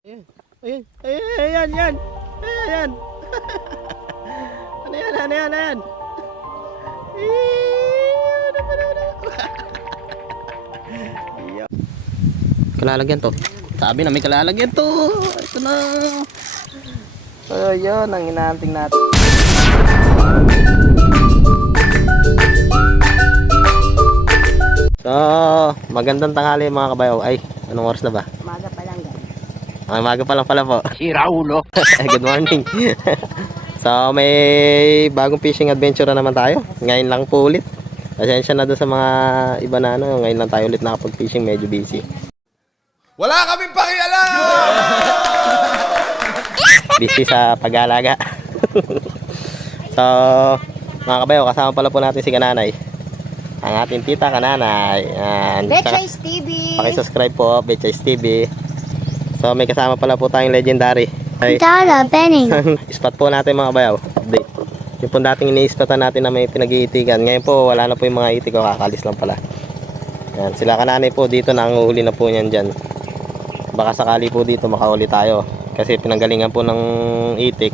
Ayun. Ayun. Ayun. Ayan. Ayan. Ayan. ano yan? Ano yan? Ano yan? Ano ano ano. Kalalagyan to. Sabi na may kalalagyan to. Ito na. So, yun ang inaanting natin. So, magandang tanghali mga kabayaw. Ay, anong oras na ba? Maga pa lang gan. Ay, maga pa lang pala po. Si Raulo. Good morning. so, may bagong fishing adventure na naman tayo. Ngayon lang po ulit. Pasensya na doon sa mga iba na ano. Ngayon lang tayo ulit nakapag-fishing. Medyo busy. Wala kaming pakialam! Busy sa pag-aalaga. so, mga kabayo, kasama pala po natin si Kananay. Ang ating tita Kananay. Yan. Betchays TV! Pakisubscribe po, Betchay TV. So, may kasama pala po tayong legendary. Ay, Dada, Benning! spot po natin mga bayaw. Update. Yung po dating ini-spotan natin na may pinag-iitigan. Ngayon po, wala na po yung mga itik ko. Kakalis lang pala. Yan. Sila kananay po dito, nanguhuli na po niyan dyan. Baka sakali po dito makahuli tayo. Kasi pinanggalingan po ng itik.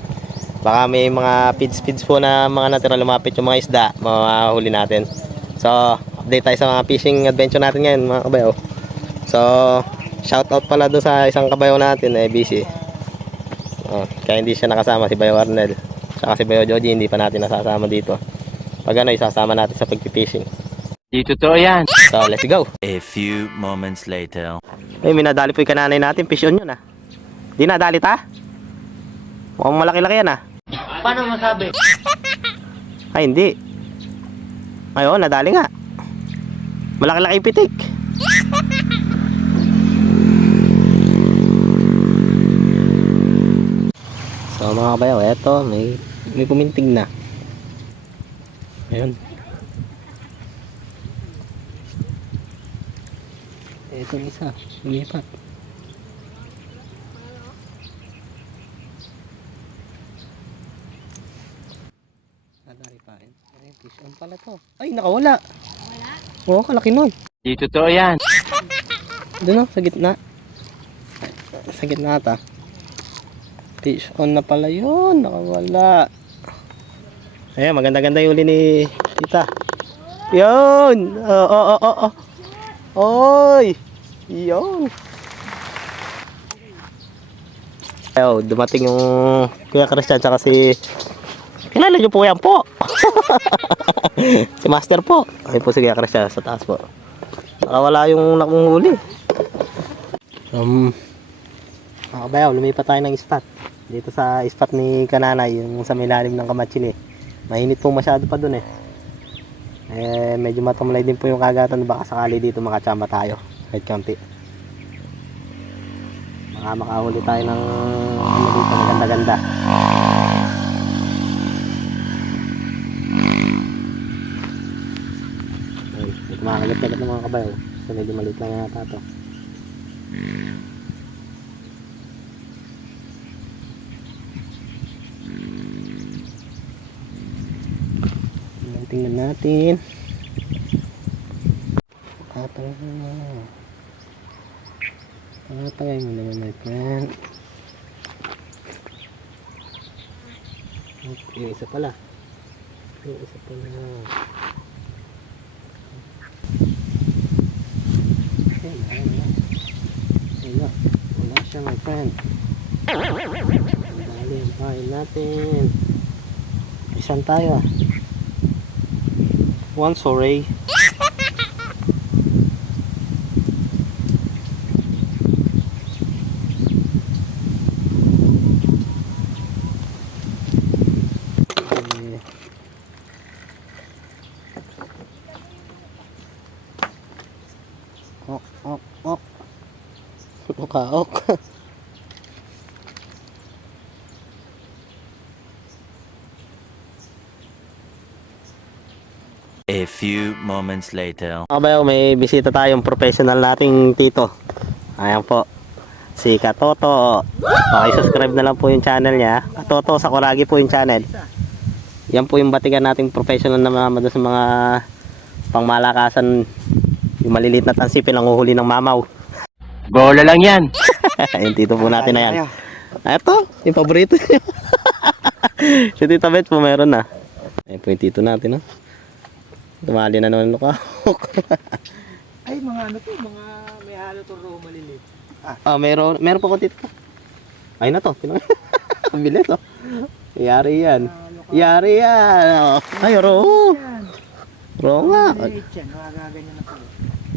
Baka may mga feeds-feeds po na mga natira lumapit yung mga isda. Mahuli natin. So, update tayo sa mga fishing adventure natin ngayon mga kabayaw. So, shout out pala doon sa isang kabayaw natin eh busy. Oh, kaya hindi siya nakasama si Bayo Arnel. Saka si Bayo Joji hindi pa natin nasasama dito. Pag ano, isasama natin sa pag-fishing. Di totoo yan. So, let's go. A few moments later. Ay, minadali po yung kananay natin. Fish on yun ah. Di nadali ta? Mukhang malaki-laki yan ah. Paano masabi? Ay, hindi. Ayun, nadali nga. Malaki-laki pitik. Mga kabayaw, eto, may, may kumintig na. Ayun. Ito isa, lumipat. Nadali pa rin. Ay, fish on pala to. Ay, nakawala. Wala? Oo, kalaki nun. Di totoo yan. Doon oh, sa gitna. Sa gitna ata. Fish on na pala yun. Nakawala. Ayan, maganda-ganda yung huli ni tita. Yun! Oo, oo, oo, oo. Oy! Yun! Ayaw, dumating yung Kuya Christian tsaka si... Kilala niyo po yan po! si Master po. Ayun po si Kuya Christian sa taas po. Nakawala yung nakunghuli. Um, mga kabayaw, lumipat tayo ng spot. Dito sa spot ni Kananay, yung sa milalim ng Kamatsin eh. Mainit po masyado pa dun eh. Eh, medyo matamlay din po yung kagatan. Baka sakali dito makachamba tayo. Kahit kampi. Baka makahuli tayo ng ano dito, maganda-ganda. Ayun, Dito makakagat-kagat ng mga kabayaw. So, medyo maliit lang yata ito. Natin. Patay mo na. Patay mo naman, my friend. Okay, isa pala. Yung isa pala. Okay, wala. Wala. Wala siya, my friend. Dali ang kain natin. Isan tayo ah. One sorry. Eh. Ok, ok, ok. Mukha ok. Few moments later. Kabayaw, may bisita tayong professional nating tito. Ayan po. Si Katoto. Pakisubscribe na lang po yung channel niya. Katoto sa Kuragi po yung channel. Yan po yung batigan nating professional na mga sa mga pangmalakasan. Yung maliliit na tansipin ang uhuli ng mamaw. Bola lang yan. yung tito po natin na yan. Ah, Ito, yung paborito. si Tita Beth po meron na. Ayun po yung tito natin, no? Tumali na naman luka. Ay, mga ano to, mga may halo to raw maliliit. ah, meron, meron po ko tito. Ay na to, tinang. Ang bilis, oh. Yari yan. Yari yan. Oh. Ay, ro. Ro nga.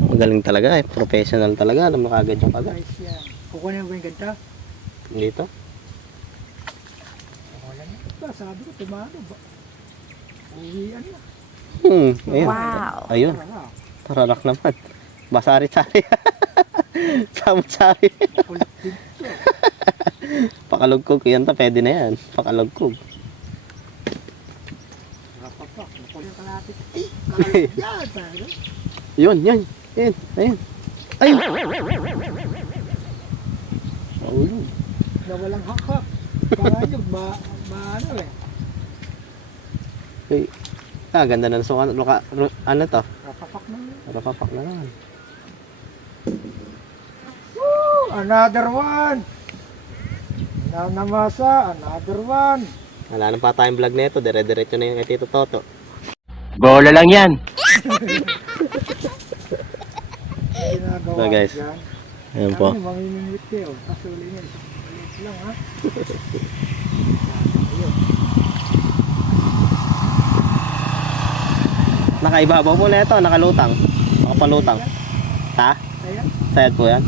Magaling talaga eh. Professional talaga. Alam mo kagad yung yan. Kukunin mo ba yung ganito? Dito. Wala na. Sabi ko, tumano ba? Uwian na. Hmm. Ayun. Wow. Ayun. Wala. Tararak naman. Basari-sari. Samot-sari. Pakalugkog. Yan ta, pwede na yan. Pakalugkog. Eh, yan. Sabi ko. Yun, yun. Ayun, ayun. Ayun. Maulog. Na walang hak-hak. Para yun, ma, ma, ano eh. Ay, ah, ganda na. So, ano, luka, ru- ano to? Rapapak na yun. Rapapak na naman. Woo! Another one! Nanamasa, another one. Wala na pa tayong vlog nito. Dire-diretso na yung kay Tito Toto. Bola lang yan. So, guys. Ayan po. Mamimingwit kayo. Kasulin yan. Maliit lang ha. Nakaibabaw po na ito. Nakalutang. Nakapalutang. Ha? Sayad po yan.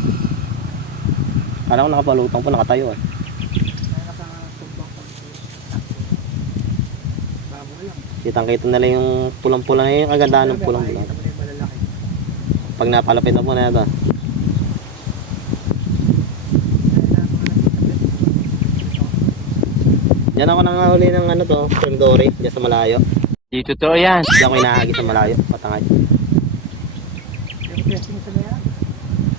Kala ko nakapalutang po. Nakatayo eh. Kitang kita nila yung pulang-pulang. Yung kagandahan ng pulang-pulang. Na. Pag napalapit na po na ito. Diyan ako nangahuli ng ano to. From Dory. Diyan sa malayo. Di totoo yan. Diyan ako inahagi sa malayo. Yan.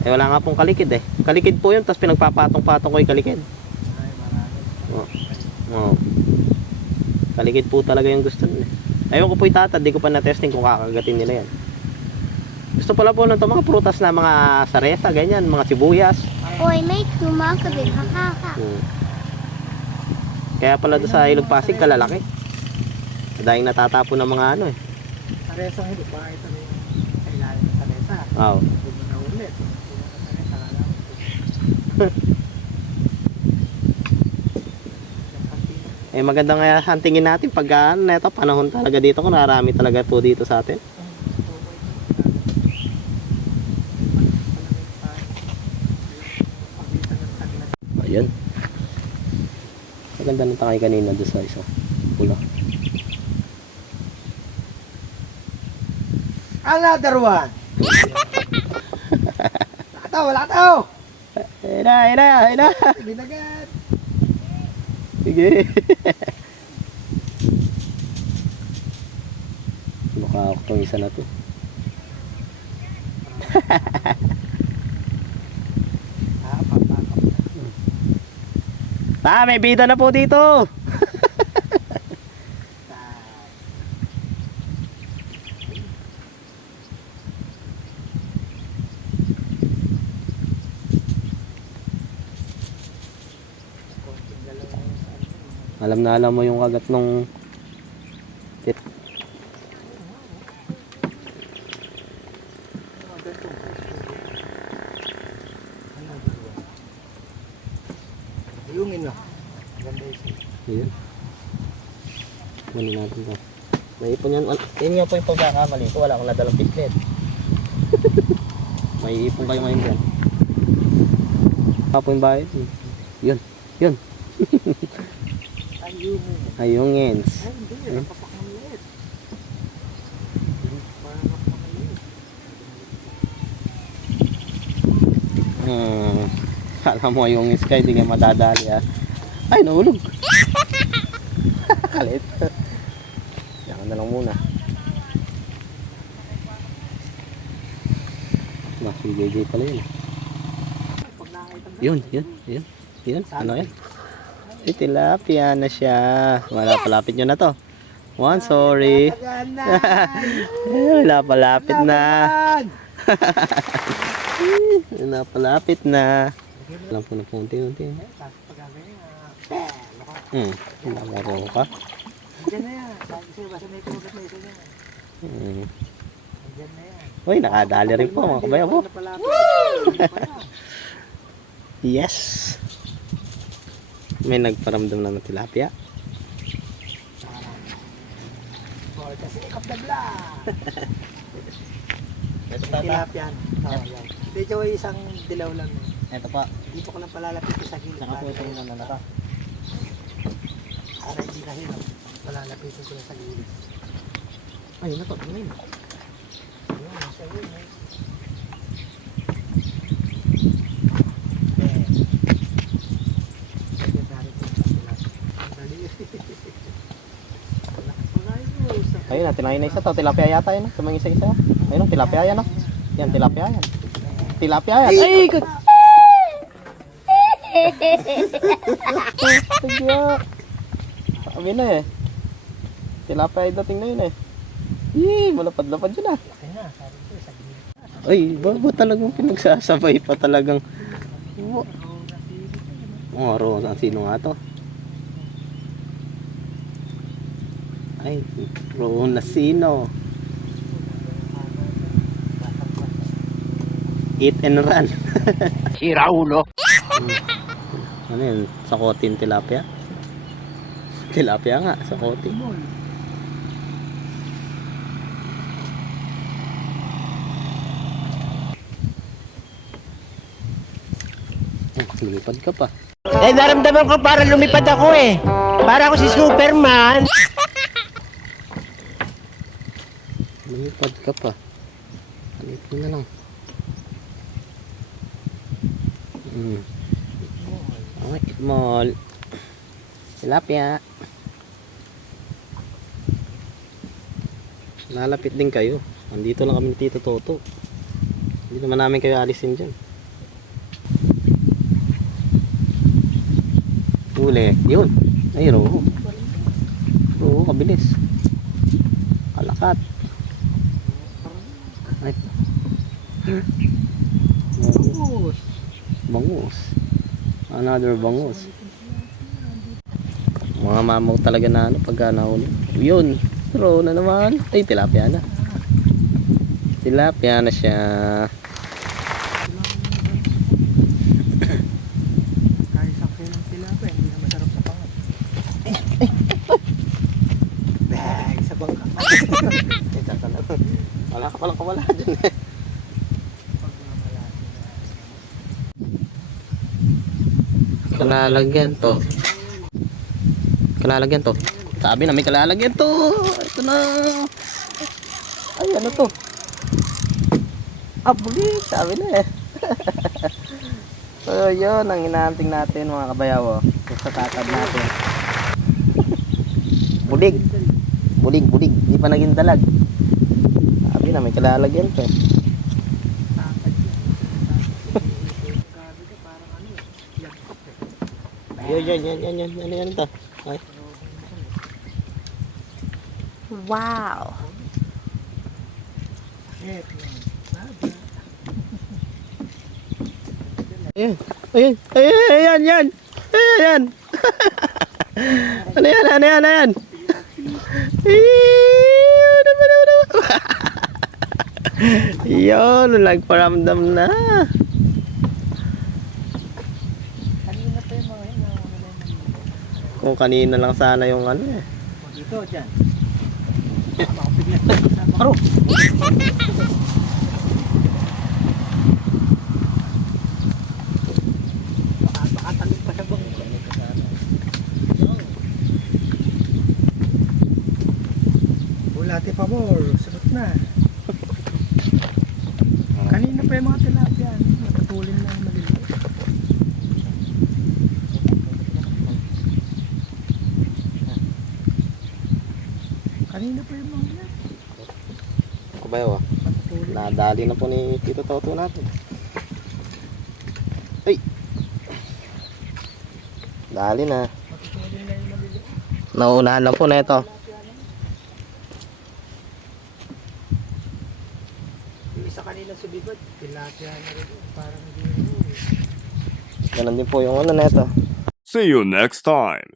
Eh wala nga pong kalikid eh. Kalikid po yun. Tapos pinagpapatong-patong ko yung kalikid. Marami. Oo. Kalikid po talaga yung gusto nila. Ayun ko po itatad, di ko pa na-testing kung kakagatin nila yan. Gusto pala po nito mga prutas na mga saresa, ganyan, mga sibuyas. Oy, may kumakabit. Hakaka. Hmm. Kaya pala doon sa Ilog Pasig, kalalaki. Dahil natatapon ng mga ano eh. Paresang hindi ba? Ito na yung kailangan ng saresa. Oo. Mo na ulit. Hindi mo na saresa. Alam. Eh maganda nga huntingin natin pag ano neto, panahon talaga dito kung narami talaga po dito sa atin. Ayun. Maganda ng takay kanina doon sa isa. Pula. Another one! wala tao, wala tao! Ina, ina, ina. Binagat! Sige. Mukha ako tong isa na to. Ah. Ah, may bida na po dito. Na alam mo yung kagat nung tip. Yung ino. Ganda Ayun. Kunin natin to. May ipon yan. Yun nga po yung pagkakamali ko. Wala akong nadalang pislet. May ipon kayo ngayon dyan. Kapo yung bayad. eh. Yun. Yun. Yung. Ayungins. Ay, hindi. Liit. Hmm. Kala mo ayungins ka, hindi ka madadali ah. Ay, nahulog. Kalit. Yan na lang muna. Mas JJ pala yun. Yun, yun, yun. Yun, ano yan? Ay, tilapia na siya. Wala, palapit nyo na to. One, sorry. Ganda! Ay, Wala, palapit na. Laban! Wala, palapit na. Alam po na po unti-unti. Hmm. Nalaro ka. May. Hmm. Uy, nakadali rin po mga kabayan po. Yes! May nagparamdam na ng tilapia. Oh, kasi ikap na bla. Ito Tilapyan. Oh, yan. Medyo isang dilaw lang. Ito pa. Dito ko lang palalapit sa gilid. Saka po ito yung ano na to. Para hindi na hirap. Palalapitin ko lang sa gilid. Ay, na to. Ano yun? Yun, isa yun. eh. Eh. Lagyan natin ito sa tilapia. Ang dali. Ayos. Ayun na, tinayin na isa to. Tilapia yata yun. Sa mga isa-isa. Ayun, tilapia yan. Oh. Yan, tilapia yan. Tilapia yan. Ay, good. Tagya. Sabi na eh. Tilapia ay dating na yun eh. Yee, malapad-lapad yun ah. Ay, baba talagang pinagsasabay pa talagang. Rosa, sino nga to? Ay, Rona sino? Eat and run. Si Raulo. ano yun? Sakotin tilapia? Tilapia nga, sakotin. Oh, lumipad ka pa. Eh, naramdaman ko para lumipad ako eh. Para ako si Superman. Lumipad ka pa. Halit mo na lang. Hmm. Okay, small. Tilapia. Lalapit din kayo. Andito lang kami ni Tito Toto. Hindi naman namin kayo alisin dyan. Uli. Yun. Ay, roho. Roho, kabilis. Kalakat. Ay. Bangus. Bangus. Another bangus. Mga mamaw talaga na ano pagka nahuli. Yun. Pero na naman. Ay, tilapia na. Tilapia na siya. Wala ka palang kawala dyan eh. Kalalagyan to. Kalalagyan to. Sabi na may kalalagyan to. Ito na. Ay, ano to? Abuli, sabi na eh. so, yun ang inaanting natin mga kabayaw. oh. Sa tatad natin. Bulig. Bulig, bulig. Hindi pa naging dalag. Sabi na may kalalagyan to. eh. Grabe ka, parang ano eh. Yakap eh. Yan, yan, yan, yan, yan, yan, yan, ito. Ay. Wow. Eh, Ayan, ayan, ayan, ayan, yan. Ayan, yan. ano yan, ano yan, ano yan? Ano ano? Yun, nagparamdam na. kanina pa yung mga yun. nawawala na yung- Kung kanina lang sana yung ano eh. Dito, dyan. Aro. Baka baka talong pa sa bangka. Bulate pa more. Sagot na. Kanina pa yung mga tilapia. Natutulin na yung maliliit. Kanina pa yung mga yan. Kabayo ah. Nadali na po ni Tito Toto natin. Ay! Dali na. Na. Nauunahan lang po na ito. Yung isa kanina subigot, tilapia na rin. Parang hindi. Ganun din po yung ano neto. See you next time.